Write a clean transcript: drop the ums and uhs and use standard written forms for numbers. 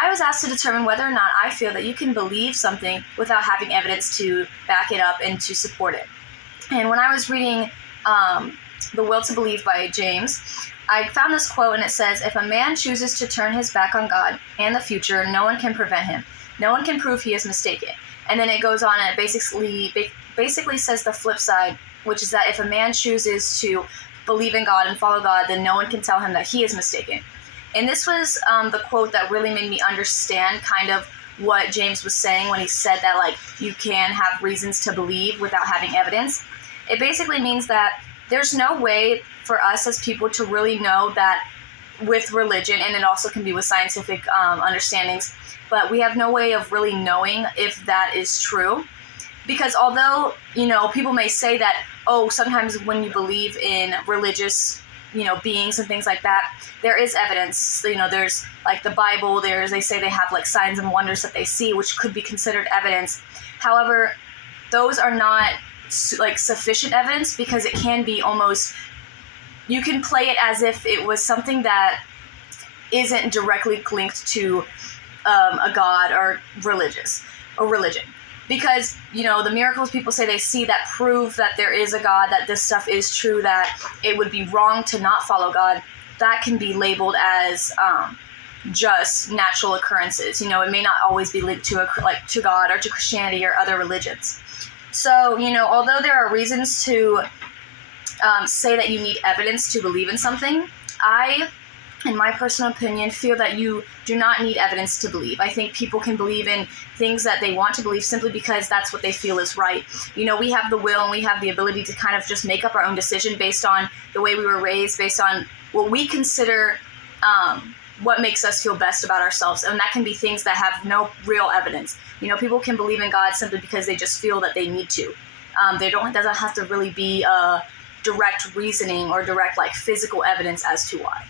I was asked to determine whether or not I feel that you can believe something without having evidence to back it up and to support it. And when I was reading The Will to Believe by James, I found this quote, and it says, "If a man chooses to turn his back on God and the future, no one can prevent him. No one can prove he is mistaken." And then it goes on, and it basically says the flip side, which is that if a man chooses to believe in God and follow God, then no one can tell him that he is mistaken. And this was the quote that really made me understand kind of what James was saying when he said that, like, you can have reasons to believe without having evidence. It basically means that there's no way for us as people to really know that with religion, and it also can be with scientific understandings, but we have no way of really knowing if that is true. Because although, people may say that, sometimes when you believe in religious, beings and things like that, there is evidence. There's like the Bible, they say they have like signs and wonders that they see, which could be considered evidence. However, those are not like sufficient evidence, because it can be almost, you can play it as if it was something that isn't directly linked to a god or religion. Because, the miracles people say they see that prove that there is a God, that this stuff is true, that it would be wrong to not follow God, that can be labeled as just natural occurrences. It may not always be linked to to God or to Christianity or other religions. So, although there are reasons to say that you need evidence to believe in something, I, in my personal opinion, feel that you do not need evidence to believe. I think people can believe in things that they want to believe simply because that's what they feel is right. We have the will and we have the ability to kind of just make up our own decision based on the way we were raised, based on what we consider what makes us feel best about ourselves. And that can be things that have no real evidence. People can believe in God simply because they just feel that they need to. It doesn't have to really be direct reasoning or direct physical evidence as to why.